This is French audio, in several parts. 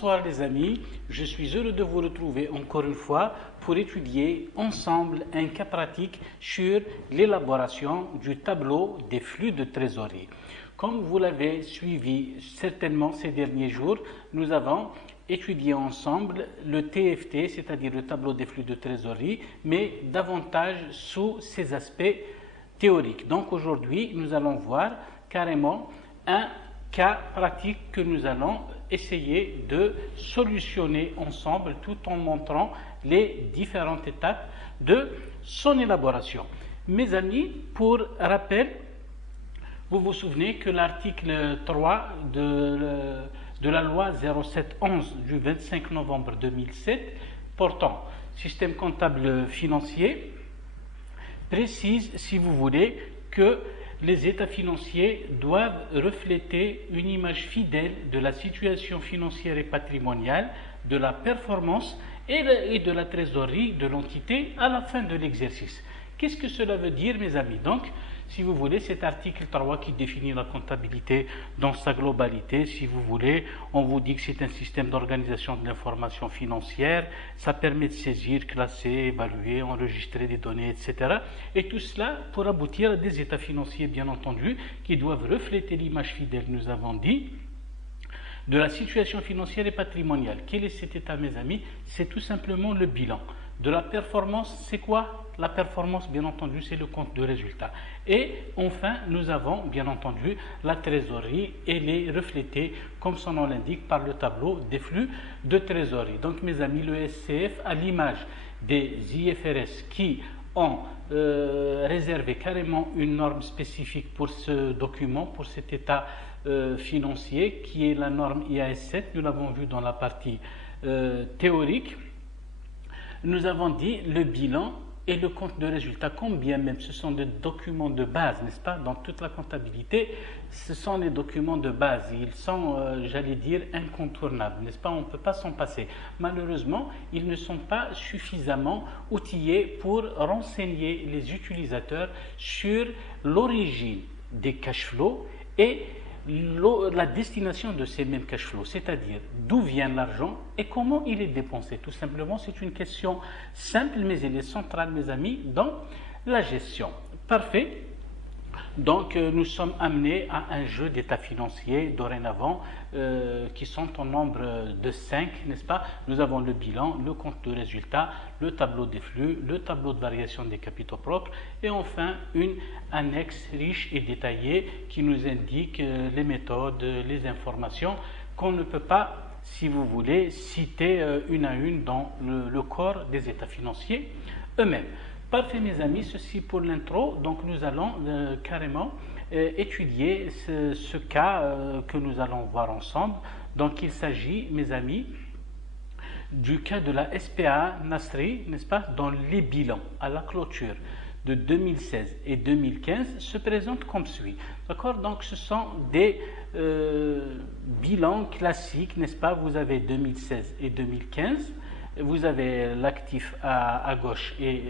Bonsoir les amis, je suis heureux de vous retrouver encore une fois pour étudier ensemble un cas pratique sur l'élaboration du tableau des flux de trésorerie. Comme vous l'avez suivi certainement ces derniers jours, nous avons étudié ensemble le TFT, c'est-à-dire le tableau des flux de trésorerie, mais davantage sous ses aspects théoriques. Donc aujourd'hui, nous allons voir carrément un cas pratique que nous allons essayer de solutionner ensemble tout en montrant les différentes étapes de son élaboration. Mes amis, pour rappel, vous vous souvenez que l'article 3 de la loi 0711 du 25 novembre 2007 portant système comptable financier précise, si vous voulez, que les états financiers doivent refléter une image fidèle de la situation financière et patrimoniale, de la performance et de la trésorerie de l'entité à la fin de l'exercice. Qu'est-ce que cela veut dire, mes amis? Donc, si vous voulez, cet article 3 qui définit la comptabilité dans sa globalité, si vous voulez, on vous dit que c'est un système d'organisation de l'information financière, ça permet de saisir, classer, évaluer, enregistrer des données, etc. Et tout cela pour aboutir à des états financiers, bien entendu, qui doivent refléter l'image fidèle, nous avons dit, de la situation financière et patrimoniale. Quel est cet état, mes amis? C'est tout simplement le bilan. De la performance, c'est quoi? La performance, bien entendu, c'est le compte de résultat. Et enfin, nous avons, bien entendu, la trésorerie. Elle est reflétée, comme son nom l'indique, par le tableau des flux de trésorerie. Donc, mes amis, le SCF, à l'image des IFRS qui ont réservé carrément une norme spécifique pour ce document, pour cet état financier, qui est la norme IAS 7. Nous l'avons vu dans la partie théorique. Nous avons dit le bilan et le compte de résultat, combien même ce sont des documents de base, n'est-ce pas? Dans toute la comptabilité, ce sont les documents de base. Ils sont, j'allais dire, incontournables, n'est-ce pas? On ne peut pas s'en passer. Malheureusement, ils ne sont pas suffisamment outillés pour renseigner les utilisateurs sur l'origine des cash flows et la destination de ces mêmes cash flows, c'est-à-dire d'où vient l'argent et comment il est dépensé. Tout simplement, c'est une question simple, mais elle est centrale, mes amis, dans la gestion. Parfait. Donc, nous sommes amenés à un jeu d'états financiers dorénavant qui sont au nombre de 5, n'est-ce pas? Nous avons le bilan, le compte de résultat, le tableau des flux, le tableau de variation des capitaux propres et enfin une annexe riche et détaillée qui nous indique les méthodes, les informations qu'on ne peut pas, si vous voulez, citer une à une dans le corps des états financiers eux-mêmes. Parfait, mes amis, ceci pour l'intro. Donc, nous allons carrément étudier ce cas que nous allons voir ensemble. Donc, il s'agit, mes amis, du cas de la SPA Nasri, n'est-ce pas, dans les bilans à la clôture de 2016 et 2015 se présentent comme suit. D'accord? Donc, ce sont des bilans classiques, n'est-ce pas? Vous avez 2016 et 2015. Vous avez l'actif à gauche et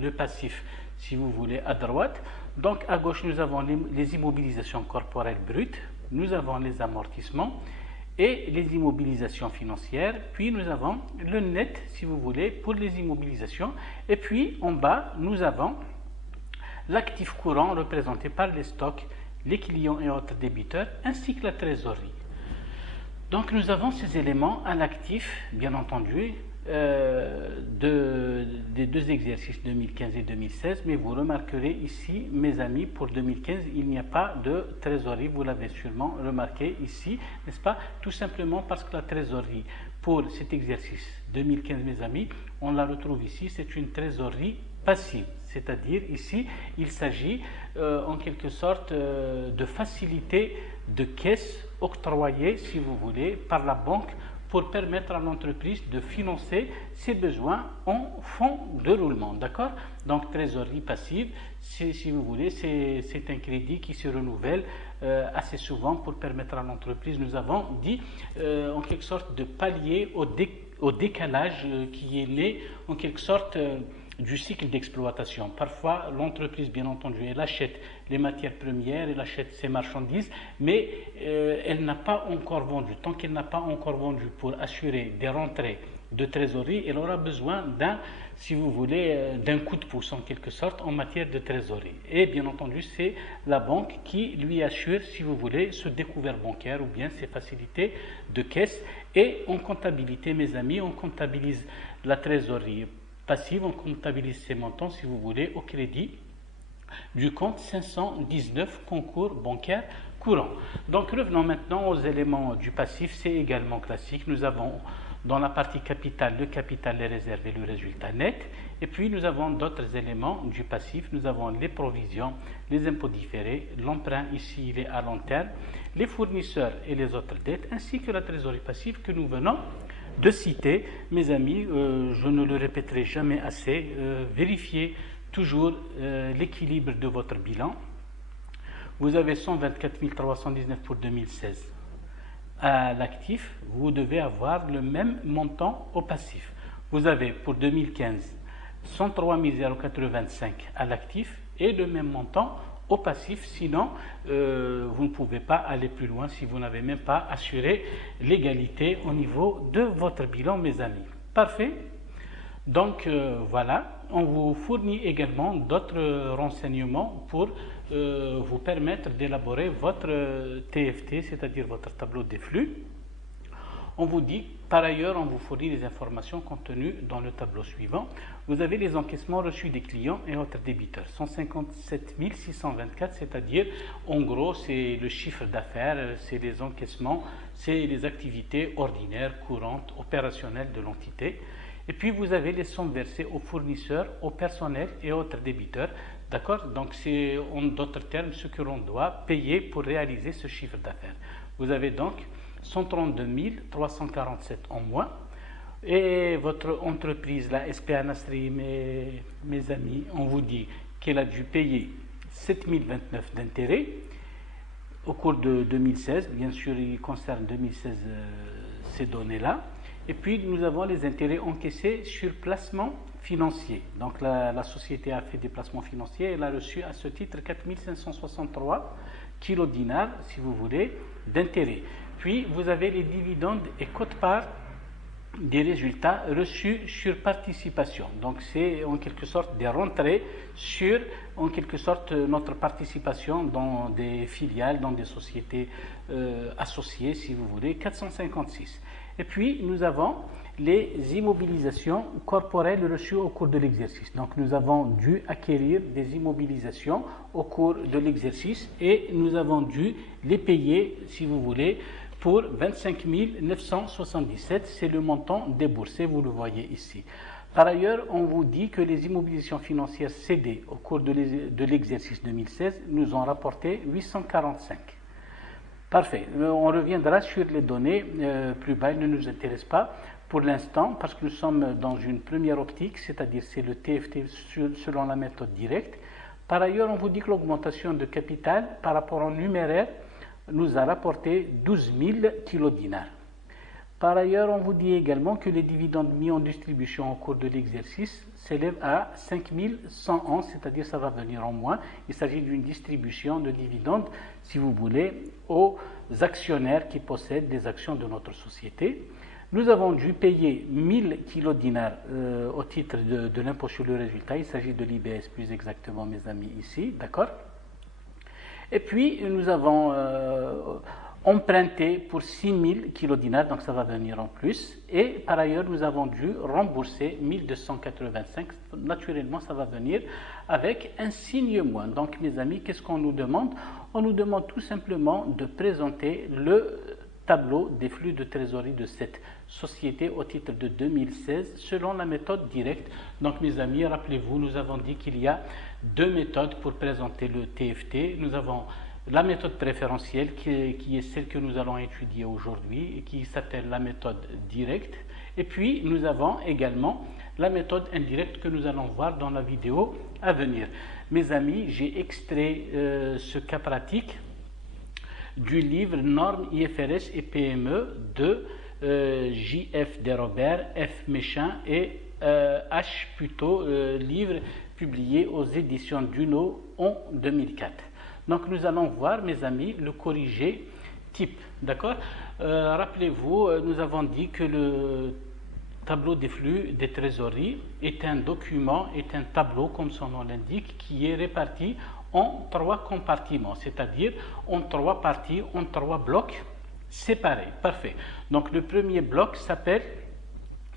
le passif, si vous voulez, à droite. Donc, à gauche, nous avons les immobilisations corporelles brutes, nous avons les amortissements et les immobilisations financières. Puis, nous avons le net, si vous voulez, pour les immobilisations. Et puis, en bas, nous avons l'actif courant représenté par les stocks, les clients et autres débiteurs, ainsi que la trésorerie. Donc, nous avons ces éléments à l'actif, bien entendu, des deux exercices 2015 et 2016, mais vous remarquerez ici, mes amis, pour 2015, il n'y a pas de trésorerie, vous l'avez sûrement remarqué ici, n'est-ce pas? Tout simplement parce que la trésorerie pour cet exercice 2015, mes amis, on la retrouve ici, c'est une trésorerie passive, c'est-à-dire ici, il s'agit en quelque sorte de facilité de caisse octroyée, si vous voulez, par la banque pour permettre à l'entreprise de financer ses besoins en fonds de roulement, d'accord? Donc, trésorerie passive, si vous voulez, c'est un crédit qui se renouvelle assez souvent pour permettre à l'entreprise, nous avons dit, en quelque sorte, de pallier au décalage qui est né, en quelque sorte, du cycle d'exploitation. Parfois, l'entreprise, bien entendu, elle achète les matières premières, elle achète ses marchandises, mais elle n'a pas encore vendu. Tant qu'elle n'a pas encore vendu pour assurer des rentrées de trésorerie, elle aura besoin d'un, si vous voulez, d'un coup de pouce en quelque sorte en matière de trésorerie. Et bien entendu, c'est la banque qui lui assure, si vous voulez, ce découvert bancaire ou bien ses facilités de caisse. Et en comptabilité, mes amis, on comptabilise la trésorerie passive, on comptabilise ces montants, si vous voulez, au crédit du compte 519 concours bancaire courant. Donc revenons maintenant aux éléments du passif, c'est également classique. Nous avons dans la partie capital, le capital, les réserves et le résultat net. Et puis nous avons d'autres éléments du passif. Nous avons les provisions, les impôts différés, l'emprunt ici il est à long terme, les fournisseurs et les autres dettes, ainsi que la trésorerie passive que nous venons de citer. Mes amis, je ne le répéterai jamais assez, vérifiez toujours l'équilibre de votre bilan. Vous avez 124 319 pour 2016 à l'actif, vous devez avoir le même montant au passif. Vous avez pour 2015 103 085 à l'actif et le même montant au passif, sinon vous ne pouvez pas aller plus loin si vous n'avez même pas assuré l'égalité au niveau de votre bilan, mes amis. Parfait. Donc voilà, on vous fournit également d'autres renseignements pour vous permettre d'élaborer votre TFT, c'est-à-dire votre tableau des flux. On vous dit, par ailleurs, on vous fournit les informations contenues dans le tableau suivant. Vous avez les encaissements reçus des clients et autres débiteurs. 157 624, c'est-à-dire, en gros, c'est le chiffre d'affaires, c'est les encaissements, c'est les activités ordinaires, courantes, opérationnelles de l'entité. Et puis, vous avez les sommes versées aux fournisseurs, au personnel et autres débiteurs. D'accord? Donc, c'est en d'autres termes ce que l'on doit payer pour réaliser ce chiffre d'affaires. Vous avez donc 132 347 en moins. Et votre entreprise, la SPA Nasri, mes amis, on vous dit qu'elle a dû payer 7 029 d'intérêts au cours de 2016. Bien sûr, il concerne 2016 ces données-là. Et puis, nous avons les intérêts encaissés sur placement financier. Donc, la société a fait des placements financiers. Elle a reçu à ce titre 4 563 kilodinars, si vous voulez, d'intérêts. Puis, vous avez les dividendes et quote-part des résultats reçus sur participation. Donc, c'est en quelque sorte des rentrées sur, en quelque sorte, notre participation dans des filiales, dans des sociétés associées, si vous voulez, 456. Et puis, nous avons les immobilisations corporelles reçues au cours de l'exercice. Donc, nous avons dû acquérir des immobilisations au cours de l'exercice et nous avons dû les payer, si vous voulez, pour 25 977. C'est le montant déboursé, vous le voyez ici. Par ailleurs, on vous dit que les immobilisations financières cédées au cours de l'exercice 2016 nous ont rapporté 845. Parfait. On reviendra sur les données plus bas, elles ne nous intéressent pas pour l'instant parce que nous sommes dans une première optique, c'est-à-dire c'est le TFT selon la méthode directe. Par ailleurs, on vous dit que l'augmentation de capital par rapport au numéraire nous a rapporté 12 000 kilodinars. Par ailleurs, on vous dit également que les dividendes mis en distribution au cours de l'exercice s'élèvent à 5 111, c'est-à-dire ça va venir en moins. Il s'agit d'une distribution de dividendes, si vous voulez, aux actionnaires qui possèdent des actions de notre société. Nous avons dû payer 1000 kilodinars au titre de l'impôt sur le résultat. Il s'agit de l'IBS plus exactement, mes amis, ici, d'accord? Et puis, nous avons emprunté pour 6000 kilodinars, donc ça va venir en plus. Et par ailleurs, nous avons dû rembourser 1285. Naturellement, ça va venir avec un signe moins. Donc, mes amis, qu'est-ce qu'on nous demande? On nous demande tout simplement de présenter le tableau des flux de trésorerie de cette société au titre de 2016 selon la méthode directe. Donc, mes amis, rappelez-vous, nous avons dit qu'il y a deux méthodes pour présenter le TFT. Nous avons la méthode préférentielle qui est celle que nous allons étudier aujourd'hui et qui s'appelle la méthode directe. Et puis, nous avons également la méthode indirecte que nous allons voir dans la vidéo à venir. Mes amis, j'ai extrait ce cas pratique du livre Normes IFRS et PME de J.F. Desrobert, F. Méchin et H plutôt, livre publié aux éditions Duno en 2004. Donc nous allons voir, mes amis, le corrigé type. D'accord. Rappelez-vous, nous avons dit que le tableau des flux des trésoreries est un document, est un tableau, comme son nom l'indique, qui est réparti en 3 compartiments, c'est-à-dire en 3 parties, en 3 blocs séparés. Parfait. Donc le premier bloc s'appelle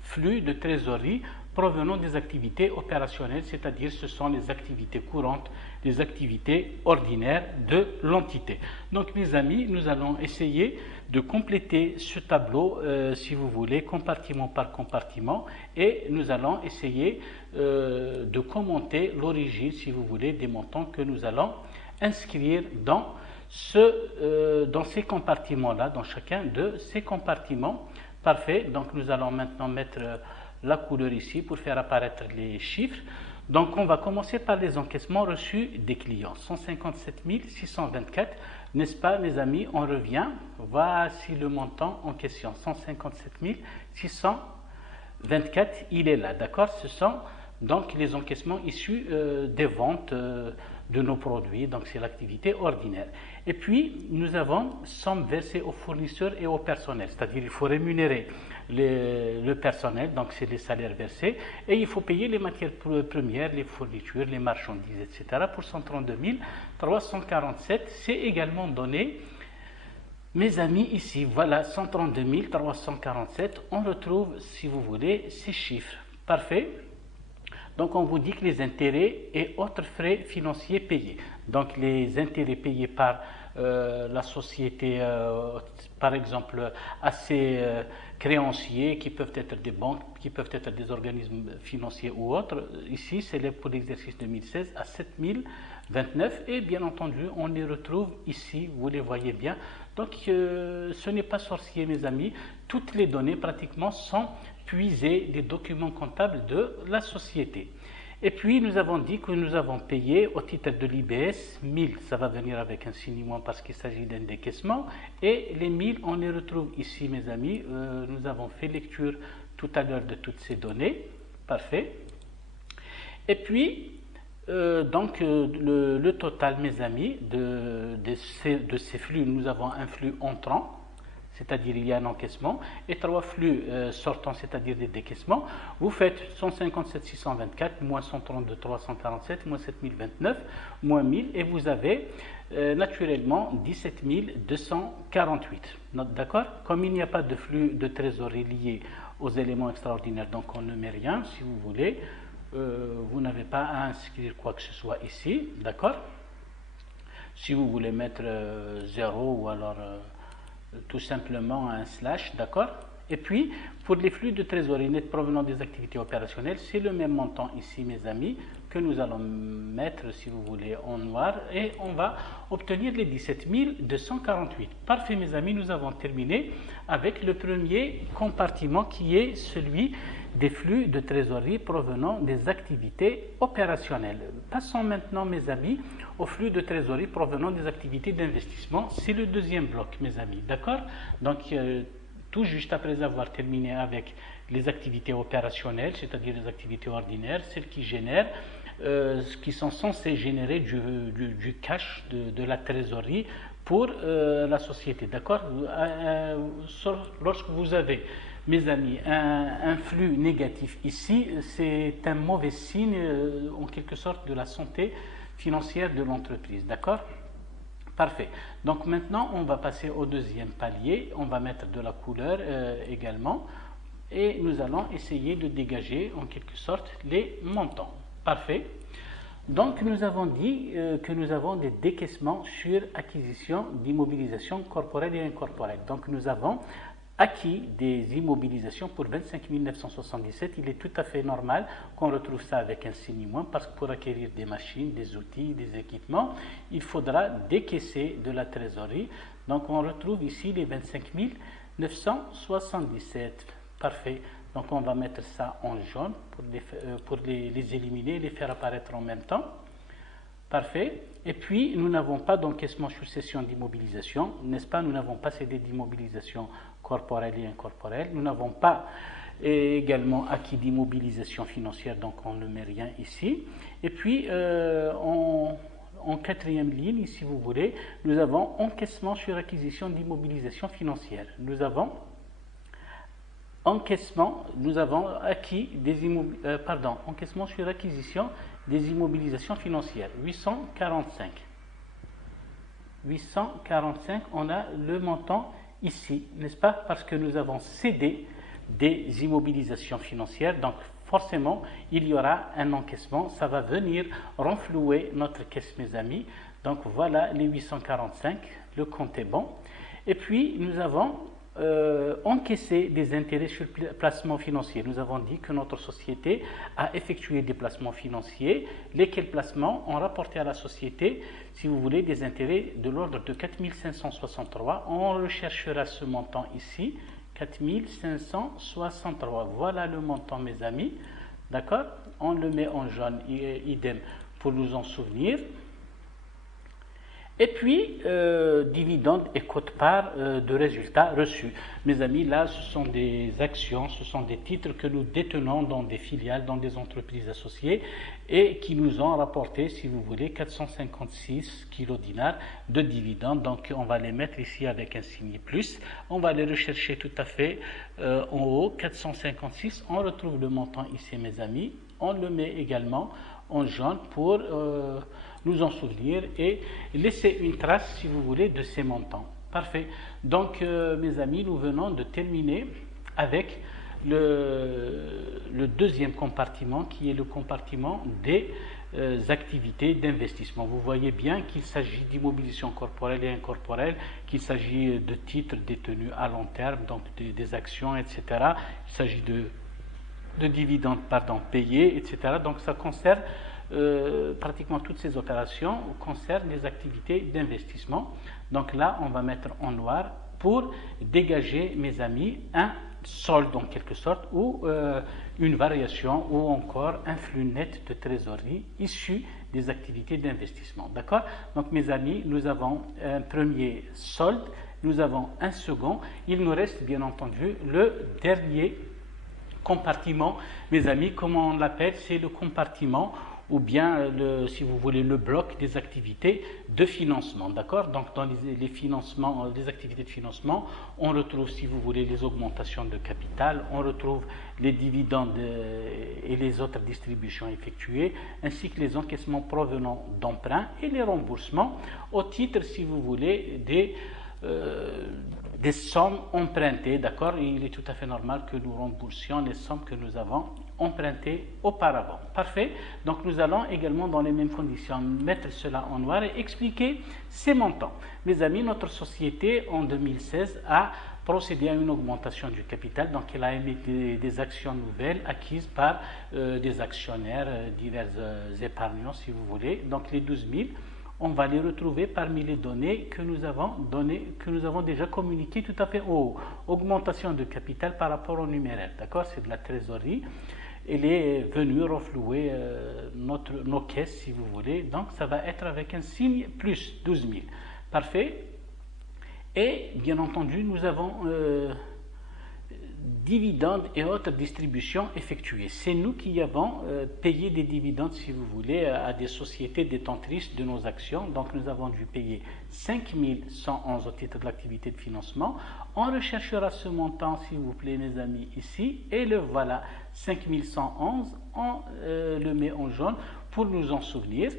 flux de trésorerie provenant des activités opérationnelles, c'est-à-dire ce sont les activités courantes, les activités ordinaires de l'entité. Donc mes amis, nous allons essayer de compléter ce tableau, si vous voulez, compartiment par compartiment, et nous allons essayer de commenter l'origine, si vous voulez, des montants que nous allons inscrire dans ces compartiments-là, dans chacun de ces compartiments. Parfait, donc nous allons maintenant mettre la couleur ici pour faire apparaître les chiffres. Donc on va commencer par les encaissements reçus des clients. 157 624, n'est-ce pas mes amis? On revient, voici le montant en question. 157 624, il est là, d'accord? Ce sont donc les encaissements issus des ventes de nos produits, donc c'est l'activité ordinaire. Et puis nous avons somme versée aux fournisseurs et au personnel, c'est-à-dire il faut rémunérer le personnel, donc c'est les salaires versés, et il faut payer les matières premières, les fournitures, les marchandises, etc. pour 132 347. C'est également donné, mes amis, ici, voilà, 132 347. On retrouve, si vous voulez, ces chiffres. Parfait. Donc on vous dit que les intérêts et autres frais financiers payés. Donc les intérêts payés par la société, par exemple, à ses créanciers, qui peuvent être des banques, qui peuvent être des organismes financiers ou autres. Ici, c'est pour l'exercice 2016 à 7029, et bien entendu, on les retrouve ici, vous les voyez bien. Donc ce n'est pas sorcier, mes amis. Toutes les données pratiquement sont puisées des documents comptables de la société. Et puis nous avons dit que nous avons payé au titre de l'IBS 1000, ça va venir avec un signement parce qu'il s'agit d'un décaissement, et les 1000 on les retrouve ici, mes amis. Nous avons fait lecture tout à l'heure de toutes ces données. Parfait. Et puis donc le total, mes amis, de ces flux, nous avons un flux entrant, c'est-à-dire il y a un encaissement, et 3 flux sortants, c'est-à-dire des décaissements. Vous faites 157 624 moins 132 347 moins 7029 moins 1000, et vous avez naturellement 17 248. D'accord? Comme il n'y a pas de flux de trésorerie lié aux éléments extraordinaires, donc on ne met rien, si vous voulez. Vous n'avez pas à inscrire quoi que ce soit ici. D'accord? Si vous voulez mettre 0 ou alors tout simplement un slash, d'accord? Et puis, pour les flux de trésorerie net provenant des activités opérationnelles, c'est le même montant ici, mes amis, que nous allons mettre, si vous voulez, en noir, et on va obtenir les 17 248. Parfait, mes amis, nous avons terminé avec le premier compartiment qui est celui des flux de trésorerie provenant des activités opérationnelles. Passons maintenant, mes amis, aux flux de trésorerie provenant des activités d'investissement. C'est le deuxième bloc, mes amis, d'accord? Donc, tout juste après avoir terminé avec les activités opérationnelles, c'est-à-dire les activités ordinaires, celles qui génèrent, qui sont censées générer du cash, de la trésorerie pour la société, d'accord? Lorsque vous avez, mes amis, un flux négatif ici, c'est un mauvais signe, en quelque sorte, de la santé financière de l'entreprise, d'accord? Parfait. Donc maintenant, on va passer au deuxième palier. On va mettre de la couleur également, et nous allons essayer de dégager, en quelque sorte, les montants. Parfait. Donc nous avons dit que nous avons des décaissements sur acquisition d'immobilisation corporelle et incorporelle. Donc nous avons acquis des immobilisations pour 25 977. Il est tout à fait normal qu'on retrouve ça avec un signe moins, parce que pour acquérir des machines, des outils, des équipements, il faudra décaisser de la trésorerie. Donc on retrouve ici les 25 977. Parfait. Donc on va mettre ça en jaune pour les éliminer et les faire apparaître en même temps. Parfait. Et puis, nous n'avons pas d'encaissement sur cession d'immobilisation, n'est-ce pas? Nous n'avons pas cédé d'immobilisation corporelle et incorporelle. Nous n'avons pas Et également acquis d'immobilisation financière, donc on ne met rien ici. Et puis en quatrième ligne, si vous voulez, nous avons encaissement sur acquisition d'immobilisation financière. Nous avons encaissement, nous avons acquis des encaissement sur acquisition des immobilisations financières, 845. 845, on a le montant ici, n'est-ce pas? Parce que nous avons cédé des immobilisations financières, donc forcément, il y aura un encaissement, ça va venir renflouer notre caisse, mes amis. Donc voilà les 845, le compte est bon. Et puis, nous avons encaissé des intérêts sur placement financier. Nous avons dit que notre société a effectué des placements financiers, lesquels placements ont rapporté à la société, si vous voulez, des intérêts de l'ordre de 4563. On recherchera ce montant ici. 4563, voilà le montant, mes amis, d'accord? On le met en jaune, idem, pour nous en souvenir. Et puis, dividendes et quote-part de résultats reçus. Mes amis, là, ce sont des actions, ce sont des titres que nous détenons dans des filiales, dans des entreprises associées et qui nous ont rapporté, si vous voulez, 456 kilodinars de dividendes. Donc, on va les mettre ici avec un signe plus. On va les rechercher tout à fait en haut, 456. On retrouve le montant ici, mes amis. On le met également en jaune pour nous en souvenir et laisser une trace, si vous voulez, de ces montants. Parfait. Donc, mes amis, nous venons de terminer avec le deuxième compartiment, qui est le compartiment des activités d'investissement. Vous voyez bien qu'il s'agit d'immobilisation corporelle et incorporelle, qu'il s'agit de titres détenus à long terme, donc des actions, etc. Il s'agit de dividendes payés, etc. Donc, ça concerne pratiquement toutes ces opérations concernent les activités d'investissement. Donc là, on va mettre en noir pour dégager, mes amis, un solde en quelque sorte ou une variation ou encore un flux net de trésorerie issu des activités d'investissement. D'accord? Donc, mes amis, nous avons un premier solde, nous avons un second. Il nous reste bien entendu le dernier compartiment. Mes amis, comment on l'appelle? C'est le compartiment ou bien, si vous voulez, le bloc des activités de financement, d'accord? Donc, dans les financements, les activités de financement, on retrouve, si vous voulez, les augmentations de capital, on retrouve les dividendes et les autres distributions effectuées, ainsi que les encaissements provenant d'emprunts et les remboursements au titre, si vous voulez, des sommes empruntées, d'accord? Il est tout à fait normal que nous remboursions les sommes que nous avons empruntées auparavant. Parfait. Donc, nous allons également, dans les mêmes conditions, mettre cela en noir et expliquer ces montants. Mes amis, notre société, en 2016, a procédé à une augmentation du capital. Donc, elle a émis des actions nouvelles acquises par des actionnaires, divers épargnants, si vous voulez. Donc, les 12 000, on va les retrouver parmi les données que nous avons déjà communiquées tout à fait haut. Augmentation de capital par rapport au numéraire, d'accord? C'est de la trésorerie. Elle est venue renflouer nos caisses, si vous voulez. Donc, ça va être avec un signe plus 12 000. Parfait. Et, bien entendu, nous avons dividendes et autres distributions effectuées. C'est nous qui avons payé des dividendes, si vous voulez, à des sociétés détentrices de nos actions. Donc, nous avons dû payer 5 111 au titre de l'activité de financement. On recherchera ce montant, s'il vous plaît, mes amis, ici. Et le voilà, 5 111. On le met en jaune pour nous en souvenir.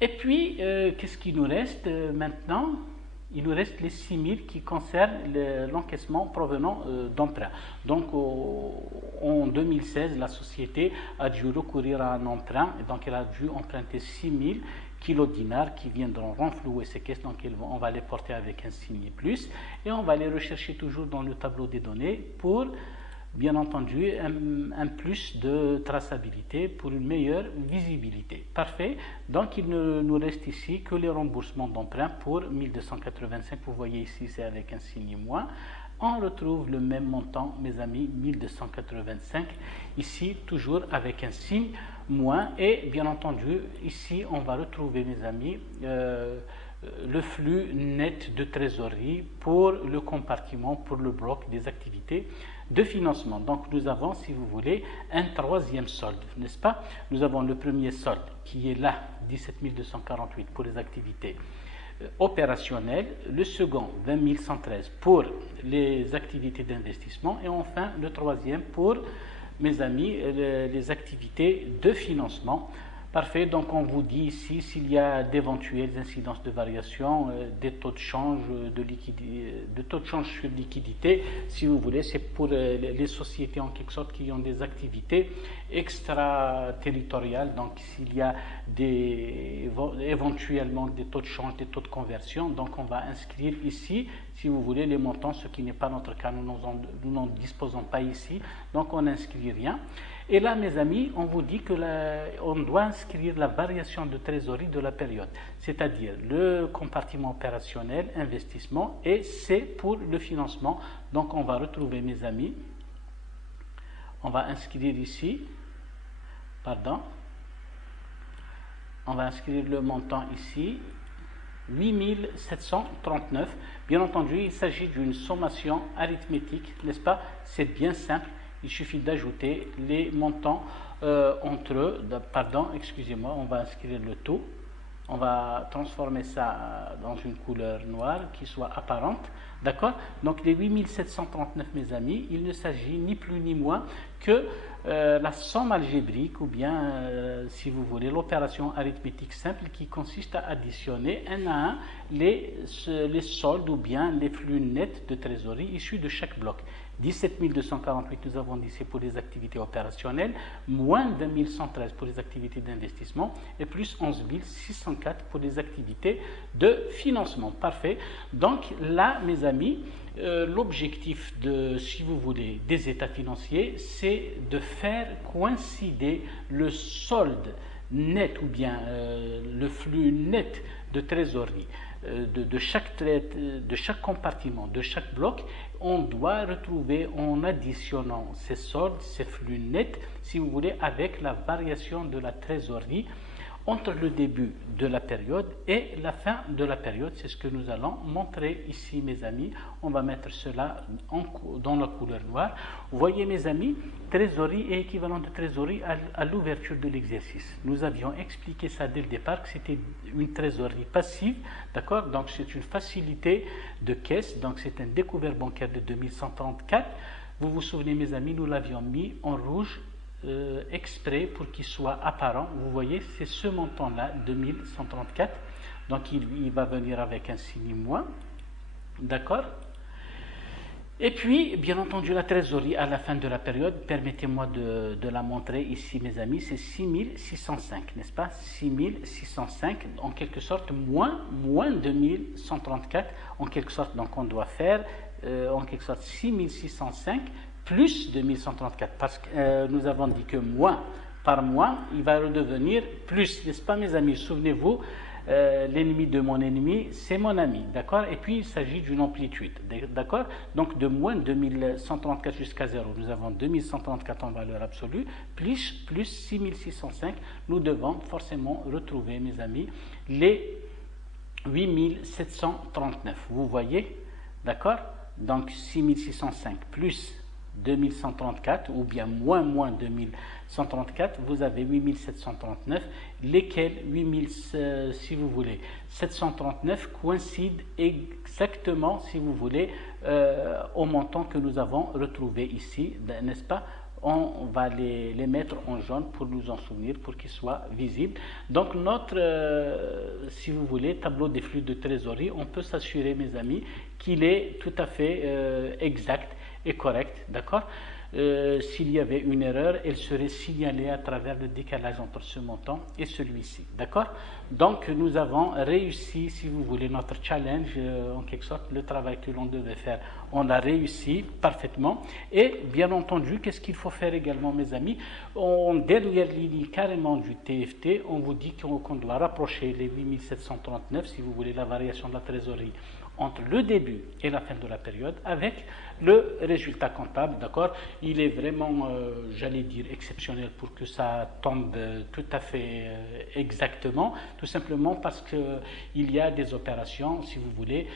Et puis, qu'est-ce qui nous reste maintenant? Il nous reste les 6 000 qui concernent l'encaissement provenant d'emprunts. Donc, en 2016, la société a dû recourir à un emprunt, et donc elle a dû emprunter 6 000 kilodinars qui viendront renflouer ces caisses. Donc, on va les porter avec un signe plus, et on va les rechercher toujours dans le tableau des données pour, bien entendu, un plus de traçabilité pour une meilleure visibilité. Parfait. Donc, il ne nous reste ici que les remboursements d'emprunt pour 1285. Vous voyez ici, c'est avec un signe moins. On retrouve le même montant, mes amis, 1285. Ici, toujours avec un signe moins. Et bien entendu, ici, on va retrouver, mes amis, le flux net de trésorerie pour le compartiment, pour le bloc des activités de financement. Donc nous avons, si vous voulez, un troisième solde, n'est-ce pas? Nous avons le premier solde qui est là, 17 248 pour les activités opérationnelles, le second, 20 113 pour les activités d'investissement, et enfin le troisième pour, mes amis, les activités de financement. Parfait, donc on vous dit ici s'il y a d'éventuelles incidences de variation des taux de change de taux de change sur liquidité, si vous voulez, c'est pour les sociétés en quelque sorte qui ont des activités extraterritoriales. Donc s'il y a éventuellement des taux de change, des taux de conversion, donc on va inscrire ici, si vous voulez, les montants, ce qui n'est pas notre cas, nous n'en disposons pas ici, donc on n'inscrit rien. Et là, mes amis, on vous dit que on doit inscrire la variation de trésorerie de la période, c'est-à-dire le compartiment opérationnel, investissement, et c'est pour le financement. Donc, on va retrouver, mes amis, on va inscrire ici, on va inscrire le montant ici, 8 739. Bien entendu, il s'agit d'une sommation arithmétique, n'est-ce pas? C'est bien simple. Il suffit d'ajouter les montants entre eux. Excusez-moi, on va inscrire le tout. On va transformer ça dans une couleur noire qui soit apparente. D'accord? Donc les 8 739, mes amis, il ne s'agit ni plus ni moins que la somme algébrique, ou bien, si vous voulez, l'opération arithmétique simple qui consiste à additionner un à un les soldes ou bien les flux nets de trésorerie issus de chaque bloc. 17 248, nous avons dit, c'est pour les activités opérationnelles, moins 20 113 pour les activités d'investissement, et plus 11 604 pour les activités de financement. Parfait. Donc là, mes amis, l'objectif si vous voulez, des états financiers, c'est de faire coïncider le solde net ou bien le flux net de trésorerie de chaque compartiment, de chaque bloc. On doit retrouver, en additionnant ces soldes, ces flux nets, si vous voulez, avec la variation de la trésorerie entre le début de la période et la fin de la période. C'est ce que nous allons montrer ici, mes amis. On va mettre cela dans la couleur noire. Vous voyez, mes amis, trésorerie et équivalent de trésorerie à l'ouverture de l'exercice. Nous avions expliqué ça dès le départ, que c'était une trésorerie passive, d'accord? Donc c'est une facilité de caisse, donc c'est un découvert bancaire de 2134. Vous vous souvenez, mes amis, nous l'avions mis en rouge exprès pour qu'il soit apparent. Vous voyez, c'est ce montant-là, 2134. Donc il va venir avec un signe moins. D'accord? Et puis, bien entendu, la trésorerie à la fin de la période, permettez-moi de la montrer ici, mes amis, c'est 6605, n'est-ce pas? 6605, en quelque sorte, moins 2134, en quelque sorte. Donc on doit faire, en quelque sorte, 6605 plus 2134, parce que nous avons dit que moins par mois, il va redevenir plus, n'est-ce pas, mes amis? Souvenez-vous, l'ennemi de mon ennemi, c'est mon ami, d'accord? Et puis il s'agit d'une amplitude, d'accord? Donc de moins 2134 jusqu'à 0, nous avons 2134 en valeur absolue, plus 6605, nous devons forcément retrouver, mes amis, les 8739, vous voyez, d'accord? Donc 6605 plus 2134 ou bien moins 2134, vous avez 8739, lesquels si vous voulez 739 coïncident exactement, si vous voulez, au montant que nous avons retrouvé ici, n'est-ce pas? On va les mettre en jaune pour nous en souvenir, pour qu'ils soient visibles. Donc notre, si vous voulez, tableau des flux de trésorerie, on peut s'assurer, mes amis, qu'il est tout à fait exact et correct, d'accord? S'il y avait une erreur, elle serait signalée à travers le décalage entre ce montant et celui-ci, d'accord? Donc nous avons réussi, si vous voulez, notre challenge, en quelque sorte, le travail que l'on devait faire, on l'a réussi parfaitement. Et bien entendu, qu'est-ce qu'il faut faire également, mes amis? En dernière ligne carrément du TFT, on vous dit qu'on doit rapprocher les 8739, si vous voulez, la variation de la trésorerie, entre le début et la fin de la période avec le résultat comptable, d'accord? Il est vraiment, j'allais dire, exceptionnel pour que ça tombe tout à fait exactement, tout simplement parce qu'il y a des opérations, si vous voulez,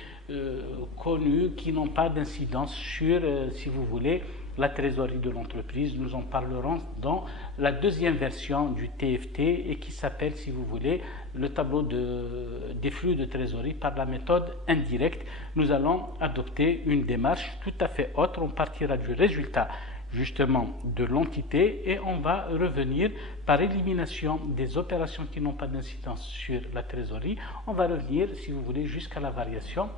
connues qui n'ont pas d'incidence sur, si vous voulez, la trésorerie de l'entreprise. Nous en parlerons dans la deuxième version du TFT et qui s'appelle, si vous voulez, le tableau des flux de trésorerie par la méthode indirecte. Nous allons adopter une démarche tout à fait autre. On partira du résultat justement de l'entité et on va revenir par élimination des opérations qui n'ont pas d'incidence sur la trésorerie. On va revenir, si vous voulez, jusqu'à la variation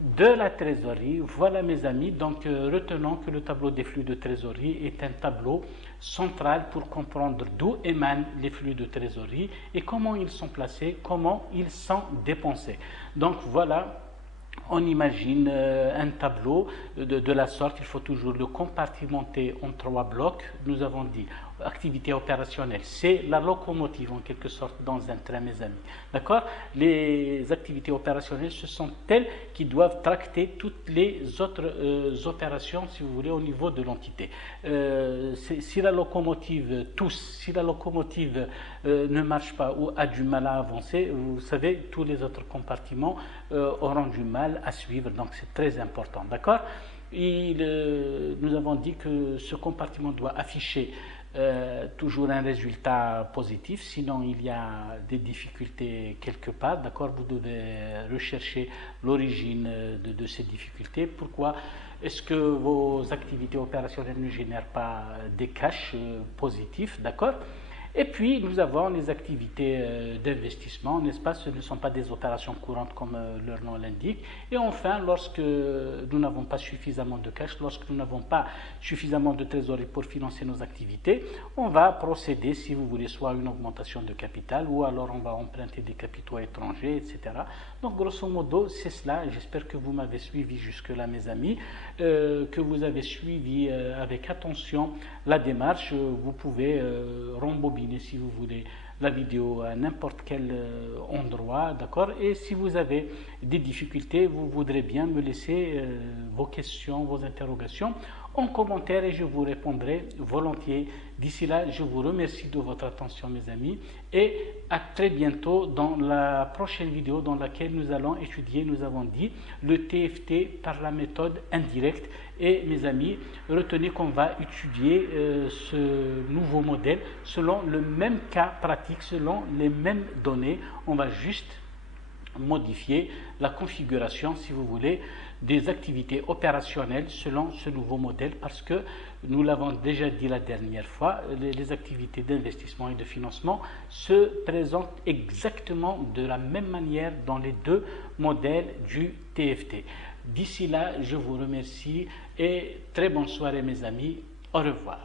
de la trésorerie. Voilà mes amis, donc retenons que le tableau des flux de trésorerie est un tableau central pour comprendre d'où émanent les flux de trésorerie et comment ils sont placés, comment ils sont dépensés. Donc voilà, on imagine un tableau de la sorte. Il faut toujours le compartimenter en 3 blocs. Nous avons dit activité opérationnelle, c'est la locomotive en quelque sorte dans un train, mes amis. D'accord? Les activités opérationnelles, ce sont elles qui doivent tracter toutes les autres opérations, si vous voulez, au niveau de l'entité. Si la locomotive tousse, si la locomotive ne marche pas ou a du mal à avancer, vous savez, tous les autres compartiments auront du mal à suivre, donc c'est très important. D'accord? Nous avons dit que ce compartiment doit afficher toujours un résultat positif, sinon il y a des difficultés quelque part, d'accord? Vous devez rechercher l'origine de ces difficultés. Pourquoi est-ce que vos activités opérationnelles ne génèrent pas des cash positifs, d'accord? Et puis, nous avons les activités d'investissement, n'est-ce pas? Ce ne sont pas des opérations courantes comme leur nom l'indique. Et enfin, lorsque nous n'avons pas suffisamment de cash, lorsque nous n'avons pas suffisamment de trésorerie pour financer nos activités, on va procéder, si vous voulez, soit à une augmentation de capital, ou alors on va emprunter des capitaux étrangers, etc. Donc, grosso modo, c'est cela. J'espère que vous m'avez suivi jusque-là, mes amis, que vous avez suivi avec attention la démarche. Vous pouvez rembobiner, si vous voulez, la vidéo à n'importe quel endroit, d'accord? Et si vous avez des difficultés, vous voudrez bien me laisser vos questions, vos interrogations en commentaire et je vous répondrai volontiers. D'ici là, je vous remercie de votre attention, mes amis, et à très bientôt dans la prochaine vidéo dans laquelle nous allons étudier, nous avons dit, le TFT par la méthode indirecte. Et mes amis, retenez qu'on va étudier ce nouveau modèle selon le même cas pratique, selon les mêmes données. On va juste modifier la configuration, si vous voulez, des activités opérationnelles selon ce nouveau modèle, parce que nous l'avons déjà dit la dernière fois, les activités d'investissement et de financement se présentent exactement de la même manière dans les deux modèles du TFT. D'ici là, je vous remercie et très bonne soirée, mes amis. Au revoir.